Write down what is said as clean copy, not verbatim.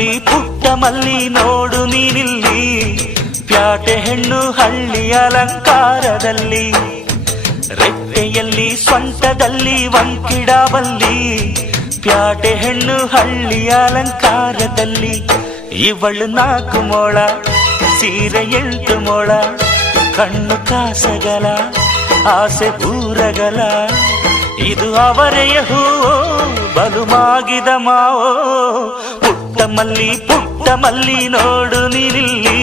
ಮಲ್ಲಿ ಪುಟ್ಟ ಮಲ್ಲಿ ನೋಡು ನೀನಿಲ್ಲಿ, ಪ್ಯಾಟೆ ಹೆಣ್ಣು ಹಳ್ಳಿ ಅಲಂಕಾರದಲ್ಲಿ, ರೆಟ್ಟೆಯಲ್ಲಿ ಸ್ವಂಟದಲ್ಲಿ ವಂಕಿಡಾವಲ್ಲಿ, ಪ್ಯಾಟೆ ಹೆಣ್ಣು ಹಳ್ಳಿ ಅಲಂಕಾರದಲ್ಲಿ. ಇವಳು 4 ಮೊಳ ಸೀರೆ 8 ಮೊಳ, ಕಣ್ಣು ಕಾಸಗಲ ಆಸೆ ಊರಗಲ, ಇದು ಅವರೆಯ ಹೂವೋ ಬಲು ಮಾಗಿದ ಮಾವೋ. ಪುಟ್ಟ ಮಲ್ಲಿ ನೋಡು ನೀನಿಲ್ಲಿ,